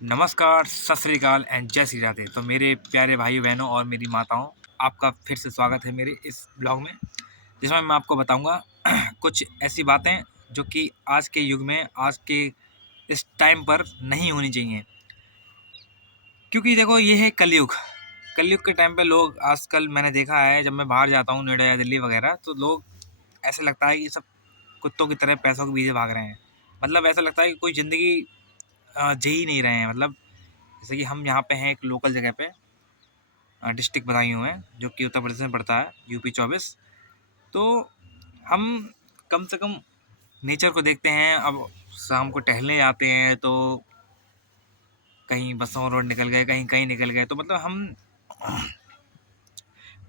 नमस्कार, सत श्री अकाल एंड जय श्री राधे। तो मेरे प्यारे भाई बहनों और मेरी माताओं, आपका फिर से स्वागत है मेरे इस ब्लॉग में, जिसमें मैं आपको बताऊंगा कुछ ऐसी बातें जो कि आज के युग में, आज के इस टाइम पर नहीं होनी चाहिए। क्योंकि देखो, ये है कलयुग। कलयुग के टाइम पे लोग आजकल, मैंने देखा है जब मैं बाहर जाता हूँ नोएडा या दिल्ली वगैरह, तो लोग ऐसे लगता है कि सब कुत्तों की तरह पैसों के पीछे भाग रहे हैं। मतलब ऐसा लगता है कि कोई ज़िंदगी जी ही नहीं रहे हैं। मतलब जैसे कि हम यहाँ पे हैं एक लोकल जगह पे, डिस्ट्रिक्ट बदायूं है, जो कि उत्तर प्रदेश में पड़ता है, यूपी 24। तो हम कम से कम नेचर को देखते हैं। अब शाम को टहलने जाते हैं तो कहीं बसों रोड निकल गए, कहीं कहीं निकल गए, तो मतलब हम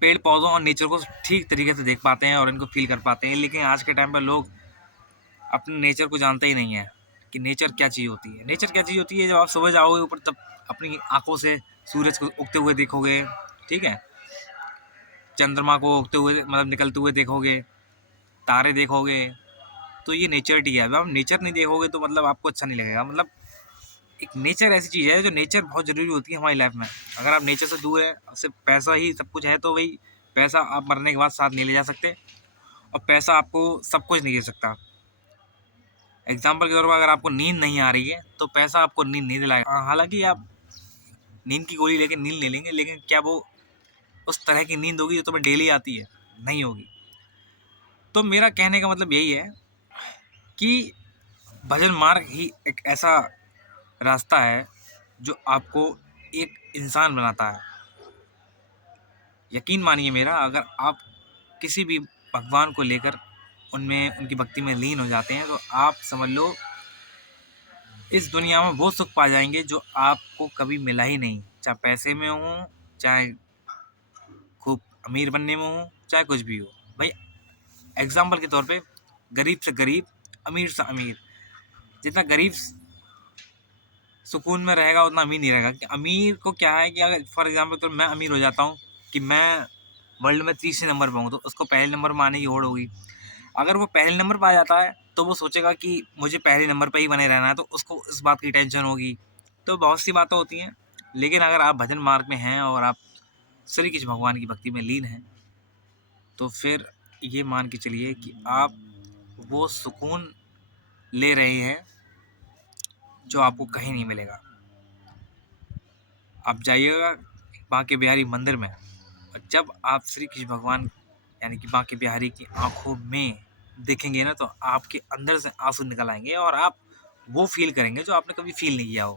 पेड़ पौधों और नेचर को ठीक तरीके से देख पाते हैं और इनको फील कर पाते हैं। लेकिन आज के टाइम पर लोग अपने नेचर को जानते ही नहीं है कि नेचर क्या चीज़ होती है। नेचर क्या चीज़ होती है, जब आप सुबह जाओगे ऊपर तब अपनी आंखों से सूरज को उगते हुए देखोगे, ठीक है, चंद्रमा को उगते हुए मतलब निकलते हुए देखोगे, तारे देखोगे, तो ये नेचर है। अब आप नेचर नहीं देखोगे तो मतलब आपको अच्छा नहीं लगेगा। मतलब एक नेचर ऐसी चीज़ है जो नेचर बहुत ज़रूरी होती है हमारी लाइफ में। अगर आप नेचर से दूर है, सिर्फ पैसा ही सब कुछ है, तो वही पैसा आप मरने के बाद साथ नहीं ले जा सकते, और पैसा आपको सब कुछ नहीं दे सकता। एग्जाम्पल के तौर पर, अगर आपको नींद नहीं आ रही है तो पैसा आपको नींद नहीं दिलाएगा। हालांकि आप नींद की गोली लेके नींद ले लेंगे, लेकिन क्या वो उस तरह की नींद होगी जो तुम्हें डेली आती है? नहीं होगी। तो मेरा कहने का मतलब यही है कि भजन मार्ग ही एक ऐसा रास्ता है जो आपको एक इंसान बनाता है। यकीन मानिए मेरा, अगर आप किसी भी भगवान को लेकर उनमें, उनकी भक्ति में लीन हो जाते हैं, तो आप समझ लो इस दुनिया में वो सुख पा जाएंगे जो आपको कभी मिला ही नहीं। चाहे पैसे में हो, चाहे खूब अमीर बनने में हो, चाहे कुछ भी हो भाई। एग्जाम्पल के तौर पे, गरीब से गरीब, अमीर से अमीर, जितना गरीब सुकून में रहेगा उतना अमीर नहीं रहेगा। कि अमीर को क्या है कि अगर फॉर एग्जांपल तो मैं अमीर हो जाता हूँ कि मैं वर्ल्ड में 30 नंबर पर हूँ, तो उसको पहले नंबर में आने की होड़ होगी। अगर वो पहले नंबर पर आ जाता है तो वो सोचेगा कि मुझे पहले नंबर पर ही बने रहना है, तो उसको इस बात की टेंशन होगी। तो बहुत सी बातें होती हैं। लेकिन अगर आप भजन मार्ग में हैं और आप श्री कृष्ण भगवान की भक्ति में लीन हैं, तो फिर ये मान के चलिए कि आप वो सुकून ले रहे हैं जो आपको कहीं नहीं मिलेगा। आप जाइएगा बांके बिहारी मंदिर में, और जब आप श्री कृष्ण भगवान यानी कि बांके बिहारी की आंखों में देखेंगे ना, तो आपके अंदर से आंसू निकल आएंगे और आप वो फील करेंगे जो आपने कभी फील नहीं किया हो।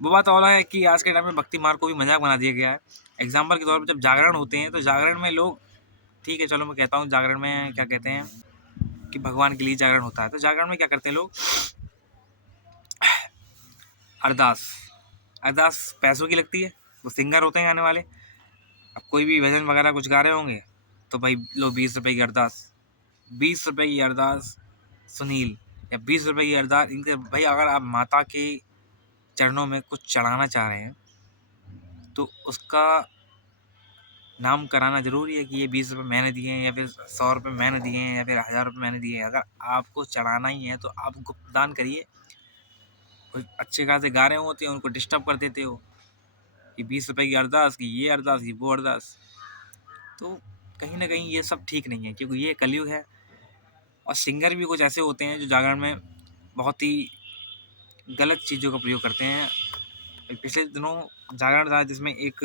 वो बात और है कि आज के टाइम में भक्ति मार्ग को भी मजाक बना दिया गया है। एग्जाम्पल के तौर पर, जब जागरण होते हैं तो जागरण में लोग, ठीक है चलो मैं कहता हूँ, जागरण में क्या कहते हैं कि भगवान के लिए जागरण होता है, तो जागरण में क्या करते हैं लोग? अरदास। अरदास पैसों की लगती है। वो सिंगर होते हैं गाने वाले। अब कोई भी भजन वगैरह कुछ गा रहे होंगे तो भाई लो 20 रुपए की अरदास, 20 रुपए की अरदास सुनील, या 20 रुपए की अरदास इनके। भाई अगर आप माता के चरणों में कुछ चढ़ाना चाह रहे हैं तो उसका नाम कराना जरूरी है कि ये 20 रुपये मैंने दिए हैं, या फिर 100 रुपये मैंने दिए हैं, या फिर 1000 रुपये मैंने दिए हैं। अगर आपको चढ़ाना ही है तो आप गुप्त दान करिए। कोई अच्छे खासे गा रहे होते हैं, उनको डिस्टर्ब कर देते हो कि 20 रुपए की अरदास, की ये अरदास, की वो अरदास। तो कहीं ना कहीं ये सब ठीक नहीं है, क्योंकि ये कलयुग है। और सिंगर भी कुछ ऐसे होते हैं जो जागरण में बहुत ही गलत चीज़ों का प्रयोग करते हैं। पिछले दिनों जागरण था जिसमें एक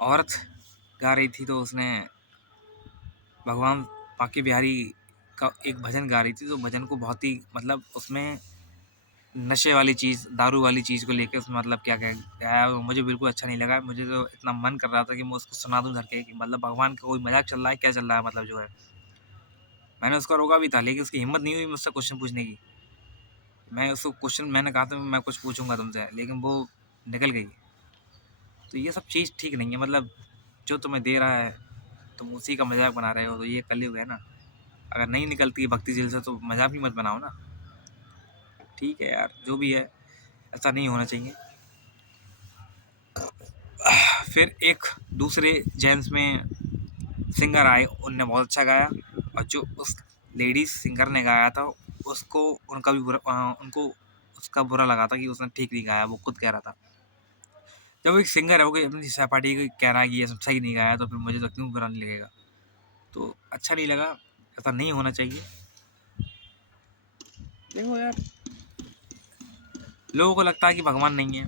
औरत गा रही थी, तो उसने भगवान बांके बिहारी का एक भजन गा रही थी। तो भजन को बहुत ही, मतलब उसमें नशे वाली चीज़, दारू वाली चीज़ को लेके उसमें मतलब क्या गाया, मुझे बिल्कुल अच्छा नहीं लगा। मुझे तो इतना मन कर रहा था कि मैं उसको सुना दूँ धर के, कि मतलब भगवान का कोई मजाक चल रहा है, क्या चल रहा है मतलब जो है। मैंने उसका रोका भी था, लेकिन उसकी हिम्मत नहीं हुई मुझसे क्वेश्चन पूछने की। मैं उसको क्वेश्चन, मैंने कहा था मैं कुछ पूछूंगा तुमसे, लेकिन वो निकल गई। तो ये सब चीज़ ठीक नहीं है। मतलब जो तुम्हें दे रहा है तुम उसी का मजाक बना रहे हो, तो ये कलयुग है ना। अगर नहीं निकलती है भक्ति दिल से तो मजाक भी मत बनाओ ना। ठीक है यार, जो भी है ऐसा नहीं होना चाहिए। फिर एक दूसरे जेम्स में सिंगर आए, उनने बहुत अच्छा गाया, और जो उस लेडीज सिंगर ने गाया था उसको, उनका भी उनको उसका बुरा लगा था कि उसने ठीक नहीं गाया, वो खुद कह रहा था। जब एक सिंगर है वो अपनी सहपाठी को कह रहा है कि ये सब सही नहीं गाया, तो फिर मुझे तो क्यों बुरा नहीं लगेगा। तो अच्छा नहीं लगा, ऐसा नहीं होना चाहिए। देखो यार, लोगों को लगता है कि भगवान नहीं है।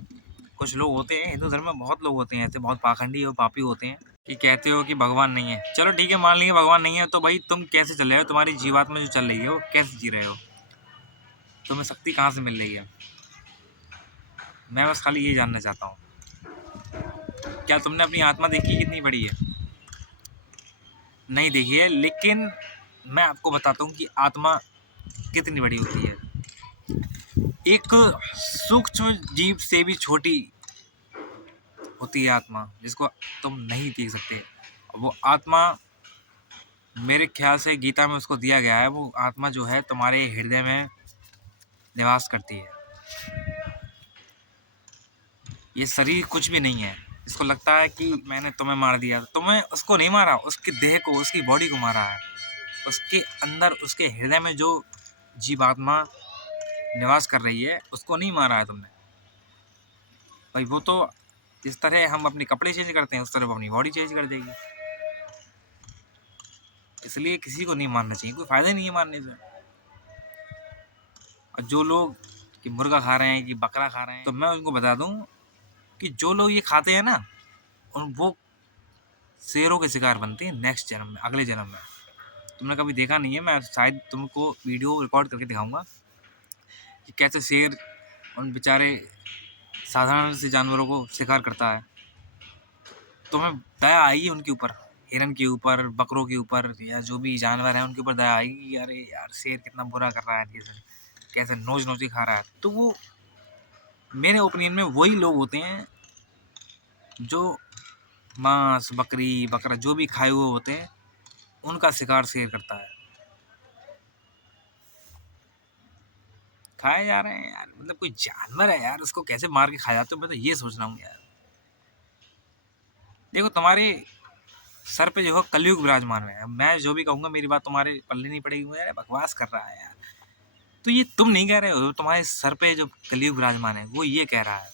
कुछ लोग होते हैं, हिंदू धर्म में बहुत लोग होते हैं ऐसे, बहुत पाखंडी और पापी होते हैं कि कहते हो कि भगवान नहीं है। चलो ठीक है, मान लीजिए भगवान नहीं है, तो भाई तुम कैसे चल रहे हो? तुम्हारी जीवात्मा जो चल रही है वो कैसे जी रहे हो? तुम्हें शक्ति कहाँ से मिल रही है? मैं बस खाली ये जानना चाहता हूँ, क्या तुमने अपनी आत्मा देखी कितनी बड़ी है? नहीं देखी है, लेकिन मैं आपको बताता हूँ कि आत्मा कितनी बड़ी होती है। एक सूक्ष्म जीव से भी छोटी होती है आत्मा, जिसको तुम नहीं देख सकते। वो आत्मा, मेरे ख्याल से गीता में उसको दिया गया है, वो आत्मा जो है तुम्हारे हृदय में निवास करती है। ये शरीर कुछ भी नहीं है। इसको लगता है कि मैंने तुम्हें मार दिया, तुम्हें उसको नहीं मारा, उसके देह को, उसकी बॉडी को मारा है। उसके अंदर, उसके हृदय में जो जीवात्मा निवास कर रही है, उसको नहीं मारा है तुमने भाई। वो तो जिस तरह हम अपने कपड़े चेंज करते हैं, उस तरह वो अपनी बॉडी चेंज कर देगी। इसलिए किसी को नहीं मारना चाहिए, कोई फायदा नहीं है मारने से। और जो लोग कि मुर्गा खा रहे हैं कि बकरा खा रहे हैं, तो मैं उनको बता दूं कि जो लोग ये खाते हैं ना, और वो शेरों के शिकार बनते हैं नेक्स्ट जन्म में, अगले जन्म में। तुमने कभी देखा नहीं है, मैं शायद तुमको वीडियो रिकॉर्ड करके दिखाऊंगा कि कैसे शेर उन बेचारे साधारण से जानवरों को शिकार करता है। तुम्हें दया आएगी उनके ऊपर, हिरन के ऊपर, बकरों के ऊपर, या जो भी जानवर है उनके ऊपर दया आएगी कि अरे यार शेर कितना बुरा कर रहा है, कैसे नोच नोच के खा रहा है। तो वो मेरे ओपिनियन में वही लोग होते हैं जो मांस, बकरी, बकरा जो भी खाए हुए होते हैं, उनका शिकार शेर करता है। खाए जा रहे हैं यार, मतलब कोई जानवर है यार, उसको कैसे मार के खा जाते हो? मैं तो ये सोच रहा हूँ यार। देखो, तुम्हारे सर पे जो है कलयुग विराजमान है। मैं जो भी कहूँगा मेरी बात तुम्हारे पल्ले नहीं पड़ेगी। यार बकवास कर रहा है यार। तो ये तुम नहीं कह रहे हो, तुम्हारे सर पे जो कलयुग विराजमान है वो ये कह रहा है।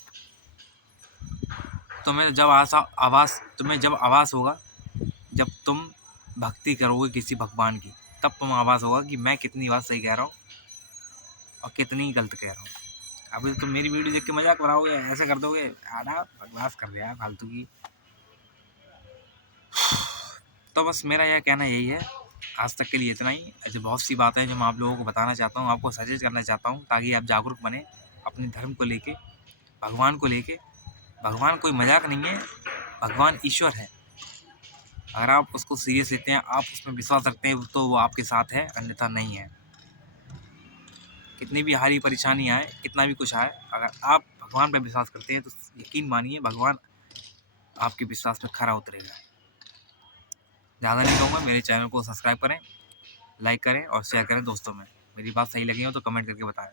तुम्हें जब आवास होगा, जब तुम भक्ति करोगे किसी भगवान की, तब तुम आवाज़ होगा कि मैं कितनी बात सही कह रहा हूँ और कितनी गलत कह रहा हूँ। अभी तुम मेरी वीडियो देख के मजाक बनाओगे, ऐसे कर दोगे, आधा बकवास कर दिया फालतू की। तो बस मेरा यह कहना यही है, आज तक के लिए इतना ही। ऐसे बहुत सी बातें जो मैं आप लोगों को बताना चाहता हूँ, आपको सजेस्ट करना चाहता हूँ, ताकि आप जागरूक बने अपने धर्म को लेके, भगवान को लेके। भगवान कोई मजाक नहीं है, भगवान ईश्वर है। अगर आप उसको सीरियस लेते हैं, आप उसमें विश्वास रखते हैं, तो वो आपके साथ है, अन्यथा नहीं है। कितनी भी हारी परेशानी आए, कितना भी कुछ आए, अगर आप भगवान पर विश्वास करते हैं तो यकीन मानिए भगवान आपके विश्वास में खरा उतरेगा। ज़्यादा नहीं कहूँगा, मेरे चैनल को सब्सक्राइब करें, लाइक करें और शेयर करें दोस्तों में। मेरी बात सही लगी हो तो कमेंट करके बताएं।